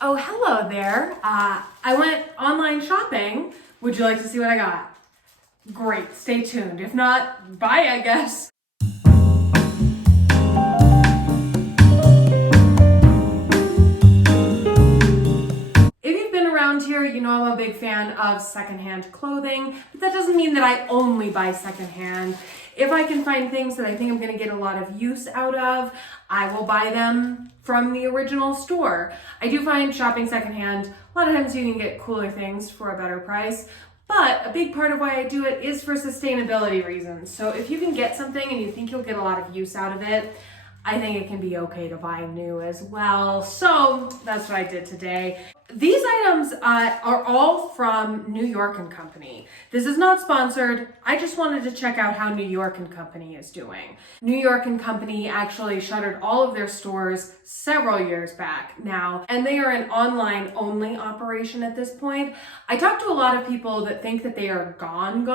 Oh, hello there. I went online shopping. Would you like to see what I got? Great, stay tuned. If not, bye, I guess. If you've been around here, you know I'm a big fan of secondhand clothing, but that doesn't mean that I only buy secondhand. If I can find things that I think I'm gonna get a lot of use out of, I will buy them from the original store. I do find shopping secondhand, a lot of times you can get cooler things for a better price, but a big part of why I do it is for sustainability reasons. So if you can get something and you think you'll get a lot of use out of it, I think it can be okay to buy new as well. So that's what I did today. These items are all from New York and Company. This is not sponsored. I just wanted to check out how New York and Company is doing. New York and Company actually shuttered all of their stores several years back now, and they are an online only operation at this point. I talked to a lot of people that think that they are gone.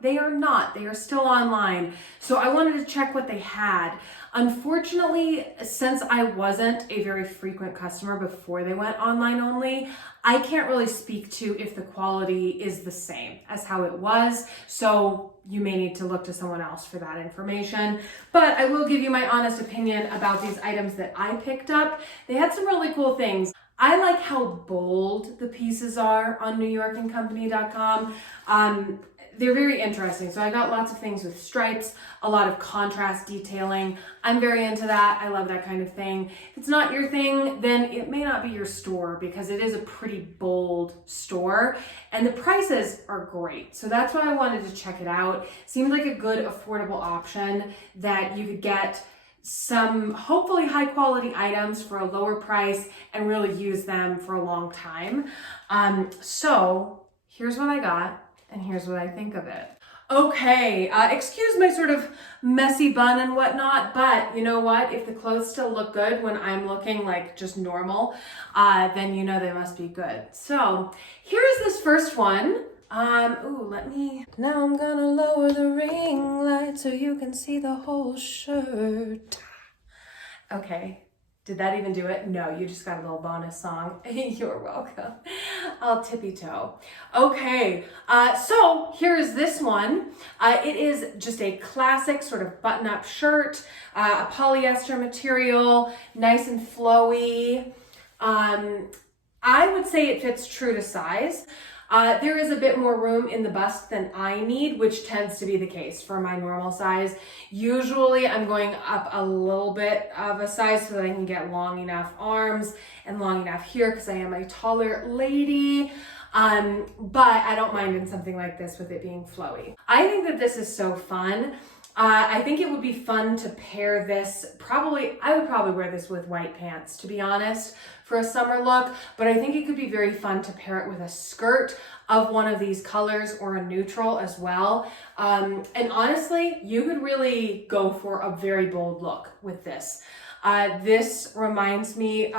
They are not. They are still online. So I wanted to check what they had. Unfortunately, since I wasn't a very frequent customer before they went online only, I can't really speak to if the quality is the same as how it was. So you may need to look to someone else for that information. But I will give you my honest opinion about these items that I picked up. They had some really cool things. I like how bold the pieces are on NewYorkandCompany.com. They're very interesting. So I got lots of things with stripes, a lot of contrast detailing. I'm very into that. I love that kind of thing. If it's not your thing, then it may not be your store because it is a pretty bold store and the prices are great. So that's why I wanted to check it out. Seemed like a good affordable option that you could get some hopefully high quality items for a lower price and really use them for a long time. So here's what I got. And here's what I think of it. Okay, excuse my sort of messy bun and whatnot, but you know what? If the clothes still look good when I'm looking like just normal, then you know they must be good. So here's this first one. Now I'm gonna lower the ring light so you can see the whole shirt. Okay. Did that even do it? No, you just got a little bonus song. You're welcome. I'll tippy toe. Okay, so here's this one. It is just a classic sort of button-up shirt, a polyester material, nice and flowy. I would say it fits true to size. There is a bit more room in the bust than I need, which tends to be the case for my normal size. Usually I'm going up a little bit of a size so that I can get long enough arms and long enough here because I am a taller lady. But I don't mind in something like this with it being flowy. I think that this is so fun. I think it would be fun to pair this, I would probably wear this with white pants, to be honest, for a summer look, but I think it could be very fun to pair it with a skirt of one of these colors or a neutral as well. And honestly, you could really go for a very bold look with this. This actually reminds me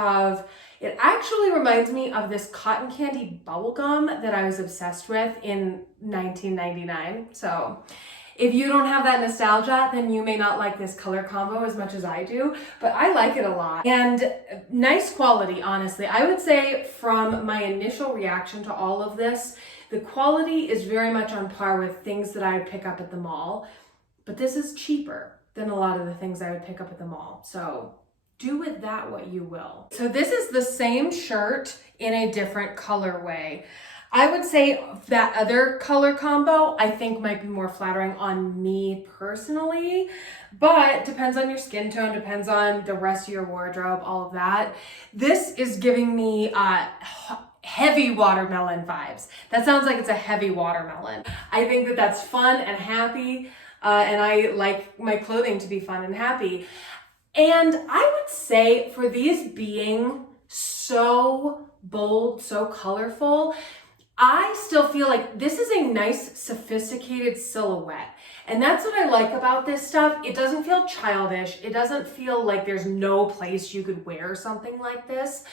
of this cotton candy bubblegum that I was obsessed with in 1999. So if you don't have that nostalgia, then you may not like this color combo as much as I do, but I like it a lot. And nice quality, honestly. I would say from my initial reaction to all of this, the quality is very much on par with things that I would pick up at the mall, but this is cheaper than a lot of the things I would pick up at the mall. So do with that what you will. So this is the same shirt in a different colorway. I would say that other color combo I think might be more flattering on me personally, but depends on your skin tone, depends on the rest of your wardrobe, all of that. This is giving me heavy watermelon vibes. That sounds like it's a heavy watermelon. I think that that's fun and happy, and I like my clothing to be fun and happy. And I would say for these being so bold, so colorful, I still feel like this is a nice, sophisticated silhouette. And that's what I like about this stuff. It doesn't feel childish. It doesn't feel like there's no place you could wear something like this.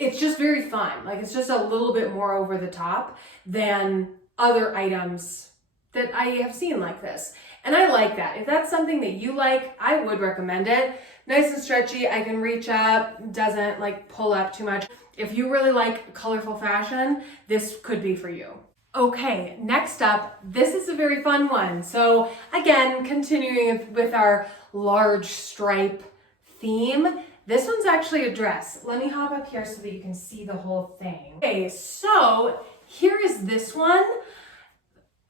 It's just very fun. Like, it's just a little bit more over the top than other items that I have seen like this. And I like that. If that's something that you like, I would recommend it. Nice and stretchy, I can reach up, doesn't like pull up too much. If you really like colorful fashion, this could be for you. Okay, next up, this is a very fun one. So again, continuing with our large stripe theme, this one's actually a dress. Let me hop up here so that you can see the whole thing. Okay, so here is this one.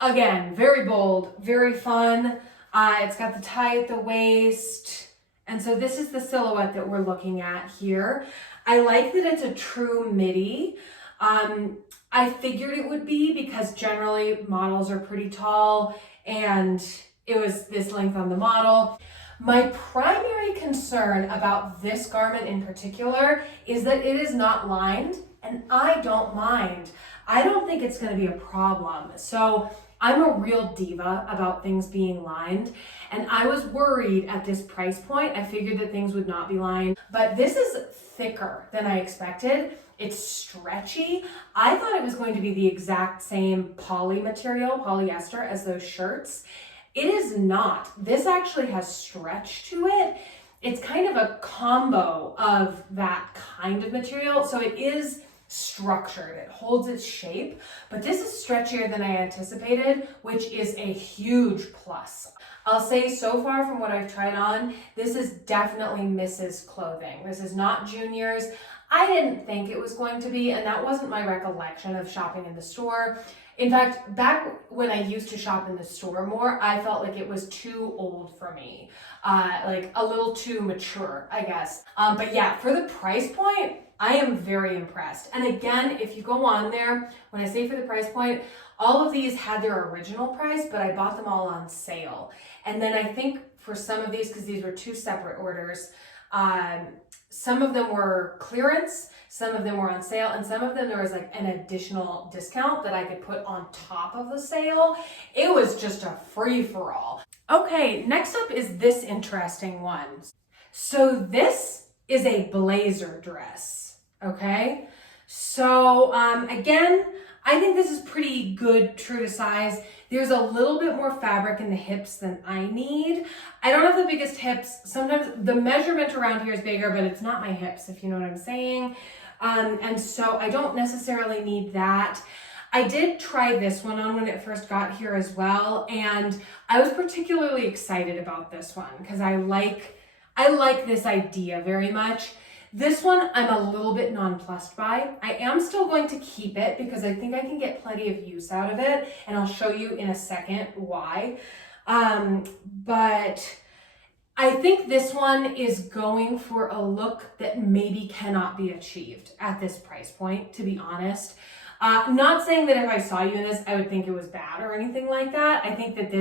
Again, very bold, very fun. It's got the tie at the waist. And so this is the silhouette that we're looking at here. I like that it's a true midi. I figured it would be because generally models are pretty tall and it was this length on the model. My primary concern about this garment in particular is that it is not lined, and I don't mind. I don't think it's going to be a problem. So I'm a real diva about things being lined, and I was worried at this price point. I figured that things would not be lined, but this is thicker than I expected. It's stretchy. I thought it was going to be the exact same poly material, polyester, as those shirts. It is not. This actually has stretch to it. It's kind of a combo of that kind of material. So it is structured. It holds its shape, but this is stretchier than I anticipated, which is a huge plus. I'll say so far from what I've tried on, this is definitely Mrs. clothing. This is not Junior's. I didn't think it was going to be, and that wasn't my recollection of shopping in the store. In fact, back when I used to shop in the store more, I felt like it was too old for me, like a little too mature, I guess. But yeah, for the price point, I am very impressed. And again, if you go on there, when I say for the price point, all of these had their original price, but I bought them all on sale. And then I think for some of these, because these were two separate orders, some of them were clearance, some of them were on sale, and some of them there was like an additional discount that I could put on top of the sale. It was just a free-for-all. Okay, next up is this interesting one. So this is a blazer dress, okay? So again, I think this is pretty good, true to size. There's a little bit more fabric in the hips than I need. I don't have the biggest hips. Sometimes the measurement around here is bigger, but it's not my hips, if you know what I'm saying. And so I don't necessarily need that. I did try this one on when it first got here as well, and I was particularly excited about this one because I like this idea very much. This one I'm a little bit nonplussed by. I am still going to keep it because I think I can get plenty of use out of it, and I'll show you in a second why. But I think this one is going for a look that maybe cannot be achieved at this price point, to be honest. Not saying that if I saw you in this, I would think it was bad or anything like that. I think that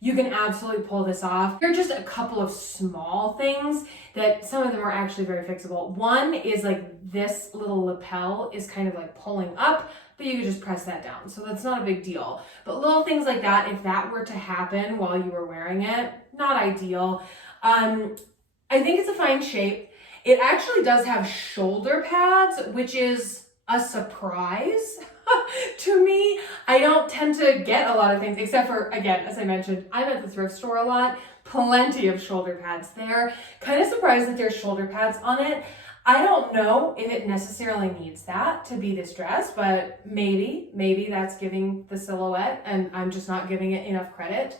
you can absolutely pull this off. There are just a couple of small things that some of them are actually very fixable. One is like this little lapel is kind of like pulling up, but you could just press that down. So that's not a big deal. But little things like that, if that were to happen while you were wearing it, not ideal. I think it's a fine shape. It actually does have shoulder pads, which is a surprise to me. I don't tend to get a lot of things, except for, again, as I mentioned, I'm at the thrift store a lot. Plenty of shoulder pads there. Kind of surprised that there's shoulder pads on it. I don't know if it necessarily needs that to be this dress, but maybe that's giving the silhouette and I'm just not giving it enough credit.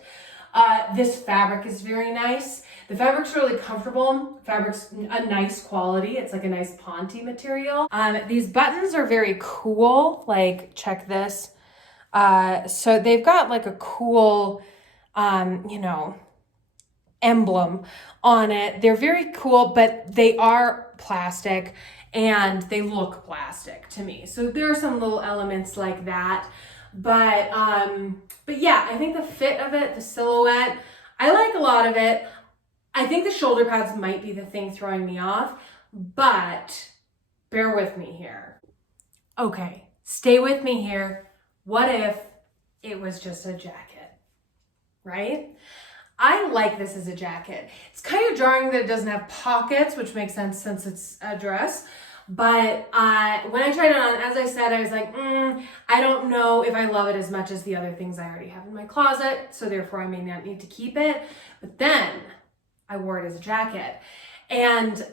This fabric is very nice. The fabric's really comfortable. Fabric's a nice quality. It's like a nice ponte material. These buttons are very cool. Like, check this. So they've got like a cool, emblem on it. They're very cool, but they are plastic and they look plastic to me. So there are some little elements like that. But yeah, I think the fit of it, the silhouette, I like a lot of it. I think the shoulder pads might be the thing throwing me off, but bear with me here. Okay, stay with me here. What if it was just a jacket, right? I like this as a jacket. It's kind of jarring that it doesn't have pockets, which makes sense since it's a dress, But when I tried it on, as I said, I was like, I don't know if I love it as much as the other things I already have in my closet, so therefore I may not need to keep it. But then I wore it as a jacket. And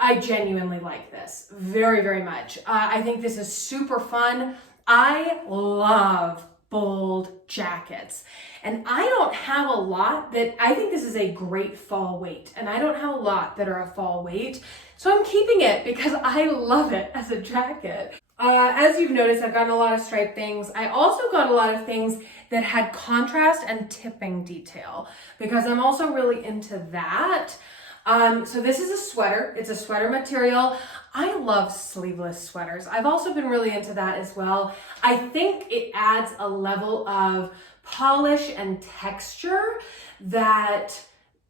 I genuinely like this very, very much. I think this is super fun. I love bold jackets. And I don't have a lot that, I think this is a great fall weight. And I don't have a lot that are a fall weight. So I'm keeping it because I love it as a jacket. As you've noticed, I've gotten a lot of striped things. I also got a lot of things that had contrast and tipping detail because I'm also really into that. So this is a sweater. It's a sweater material. I love sleeveless sweaters. I've also been really into that as well. I think it adds a level of polish and texture that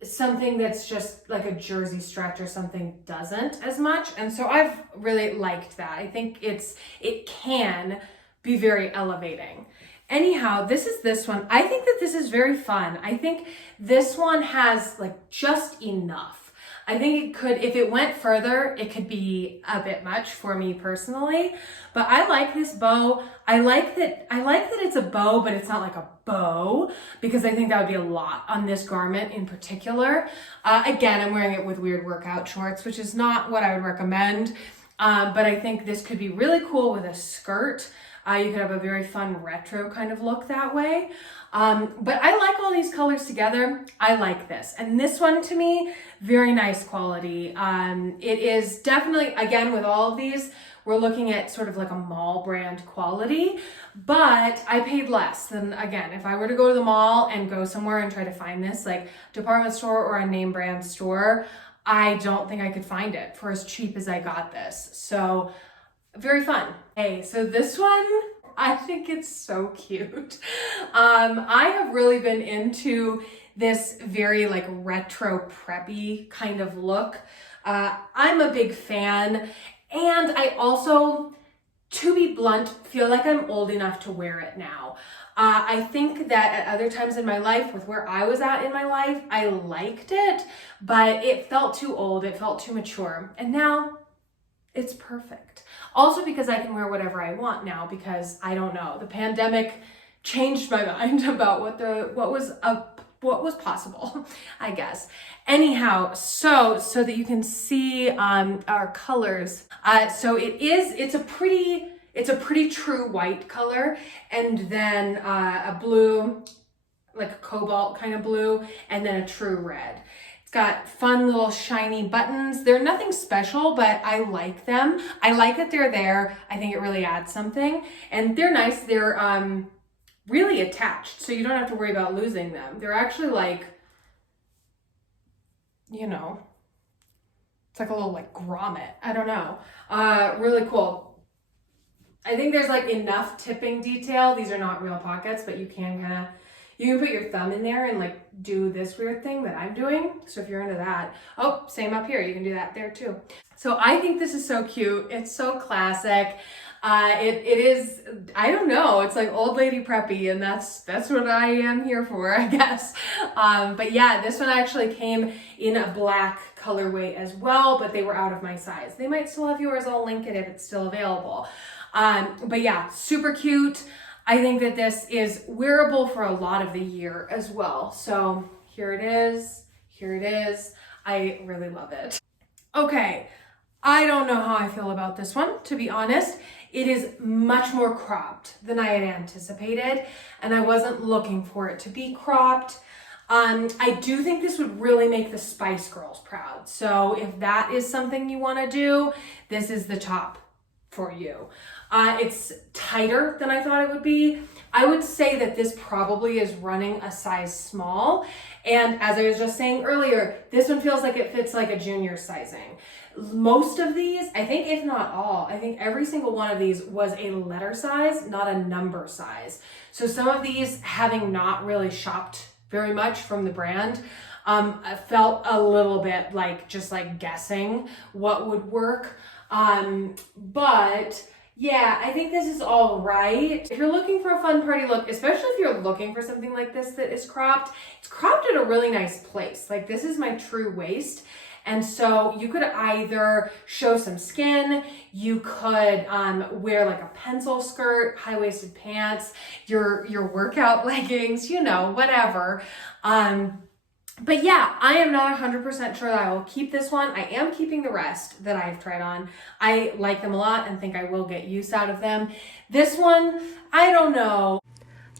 something that's just like a jersey stretch or something doesn't as much. And so I've really liked that. I think it can be very elevating. Anyhow, this is this one. I think that this is very fun. I think this one has like just enough. I think it could, if it went further, it could be a bit much for me personally, but I like this bow. I like that it's a bow, but it's not like a bow because I think that would be a lot on this garment in particular. Again, I'm wearing it with weird workout shorts, which is not what I would recommend. But I think this could be really cool with a skirt. You could have a very fun retro kind of look that way. But I like all these colors together. I like this. And this one to me, very nice quality. It is definitely, again, with all of these, we're looking at sort of like a mall brand quality, but I paid less than, again, if I were to go to the mall and go somewhere and try to find this, like department store or a name brand store, I don't think I could find it for as cheap as I got this. So very fun. Hey, so this one, I think it's so cute. I have really been into this very like retro preppy kind of look. I'm a big fan, and I also, to be blunt, feel like I'm old enough to wear it now. I think that at other times in my life, with where I was at in my life, I liked it, but it felt too old, it felt too mature, and now it's perfect. Also because I can wear whatever I want now because I don't know, the pandemic changed my mind about what was possible, I guess. Anyhow, so that you can see our colors. So it's a pretty true white color, and then a blue, like a cobalt kind of blue, and then a true red. Got fun little shiny buttons. They're nothing special, but I like them. I like that they're there. I think it really adds something. And they're nice. They're really attached, so you don't have to worry about losing them. They're actually like, you know, it's like a little like grommet. I don't know. Really cool. I think there's like enough tipping detail. These are not real pockets, but you can put your thumb in there and like do this weird thing that I'm doing. So if you're into that, oh, same up here. You can do that there too. So I think this is so cute. It's so classic. It is, I don't know, it's like old lady preppy, and that's what I am here for, I guess. But yeah, this one actually came in a black colorway as well, but they were out of my size. They might still have yours. I'll link it if it's still available. But yeah, super cute. I think that this is wearable for a lot of the year as well. So here it is. Here it is. I really love it. Okay, I don't know how I feel about this one, to be honest. It is much more cropped than I had anticipated, and I wasn't looking for it to be cropped. I do think this would really make the Spice Girls proud. So if that is something you want to do, this is the top for you. It's tighter than I thought it would be. I would say that this probably is running a size small. And as I was just saying earlier, this one feels like it fits like a junior sizing. Most of these, I think if not all, I think every single one of these was a letter size, not a number size. So some of these, having not really shopped very much from the brand, I felt a little bit like just like guessing what would work. But yeah, I think this is all right. If you're looking for a fun party look, especially if you're looking for something like this that is cropped, it's cropped at a really nice place. Like this is my true waist. And so you could either show some skin, you could wear like a pencil skirt, high-waisted pants, your workout leggings, you know, whatever. But yeah, I am not 100% sure that I will keep this one. I am keeping the rest that I've tried on. I like them a lot and think I will get use out of them. This one, I don't know.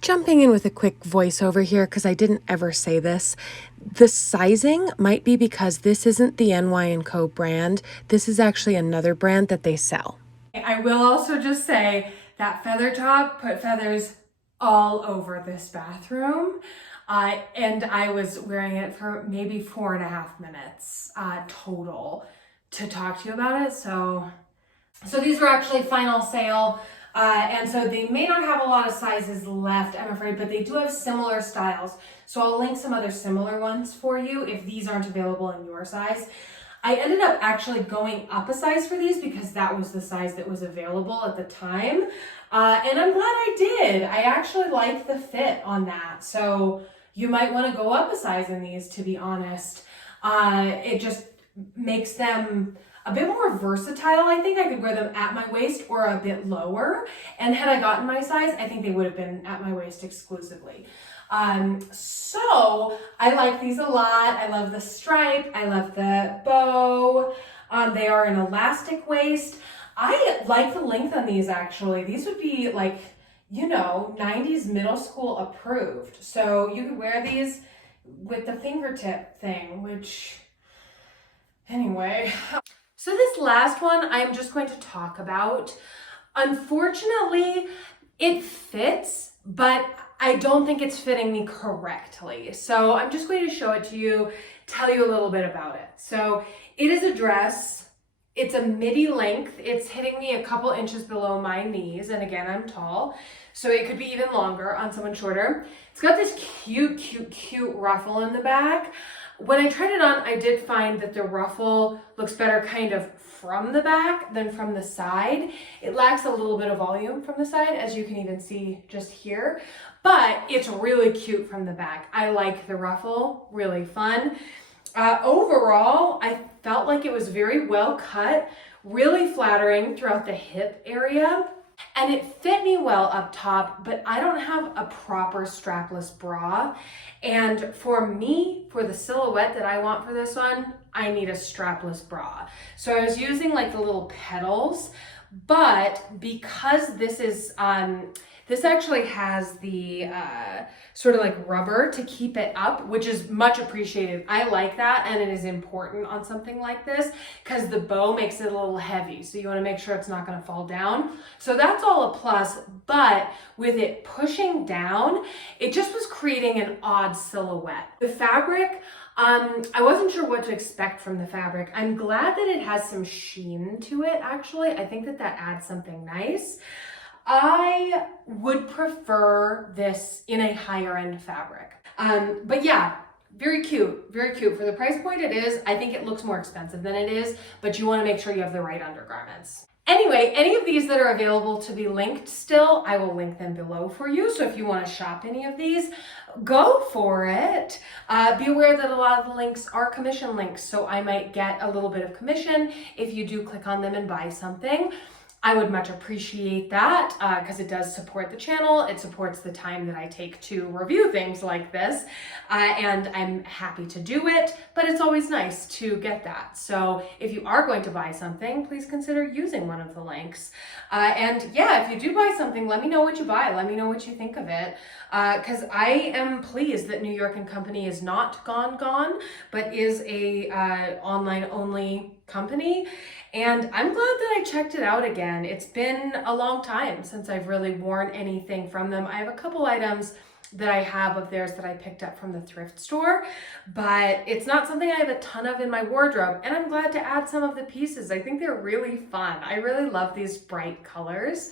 Jumping in with a quick voiceover here because I didn't ever say this. The sizing might be because this isn't the NY & Co brand. This is actually another brand that they sell. I will also just say that feather top put feathers all over this bathroom. And I was wearing it for maybe 4.5 minutes total to talk to you about it. So these were actually final sale. And so they may not have a lot of sizes left, I'm afraid, but they do have similar styles. So I'll link some other similar ones for you if these aren't available in your size. I ended up actually going up a size for these because that was the size that was available at the time. And I'm glad I did. I actually like the fit on that. So you might want to go up a size in these, to be honest. It just makes them a bit more versatile. I think I could wear them at my waist or a bit lower. And had I gotten my size, I think they would have been at my waist exclusively. So I like these a lot. I love the stripe. I love the bow. They are an elastic waist. I like the length on these actually. These would be like, you know, 90s middle school approved. So you could wear these with the fingertip thing, which anyway. So this last one I'm just going to talk about. Unfortunately, it fits, but I don't think it's fitting me correctly. So I'm just going to show it to you, tell you a little bit about it. So it is a dress. It's a midi length. It's hitting me a couple inches below my knees. And again, I'm tall, so it could be even longer on someone shorter. It's got this cute ruffle in the back. When I tried it on, I did find that the ruffle looks better kind of from the back than from the side. It lacks a little bit of volume from the side, as you can even see just here, but it's really cute from the back. I like the ruffle, really fun. Overall, I felt like it was very well cut, really flattering throughout the hip area. And it fit me well up top, but I don't have a proper strapless bra. And for me, for the silhouette that I want for this one, I need a strapless bra. So I was using like the little petals, but because this is, this actually has the sort of like rubber to keep it up, which is much appreciated. I like that, and it is important on something like this because the bow makes it a little heavy. So you want to make sure it's not going to fall down. So that's all a plus, but with it pushing down, it just was creating an odd silhouette. The fabric, I wasn't sure what to expect from the fabric. I'm glad that it has some sheen to it, actually. I think that that adds something nice. I would prefer this in a higher end fabric. But yeah, very cute for the price point it is. I think it looks more expensive than it is, but you want to make sure you have the right undergarments. Anyway, any of these that are available to be linked still, I will link them below for you. So if you want to shop any of these, go for it. Be aware that a lot of the links are commission links, so I might get a little bit of commission if you do click on them and buy something. I would much appreciate that because it does support the channel. It supports the time that I take to review things like this. And I'm happy to do it, but it's always nice to get that. So if you are going to buy something, please consider using one of the links. And yeah, if you do buy something, let me know what you buy. Let me know what you think of it. Because I am pleased that New York & Company is not gone, but is a online only company. And I'm glad that I checked it out again. It's been a long time since I've really worn anything from them. I have a couple items that I have of theirs that I picked up from the thrift store, but it's not something I have a ton of in my wardrobe, and I'm glad to add some of the pieces. I think they're really fun. I really love these bright colors.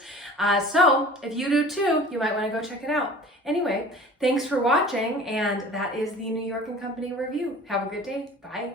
So if you do too, you might want to go check it out. Anyway, thanks for watching, and that is the New York & Company review. Have a good day. Bye.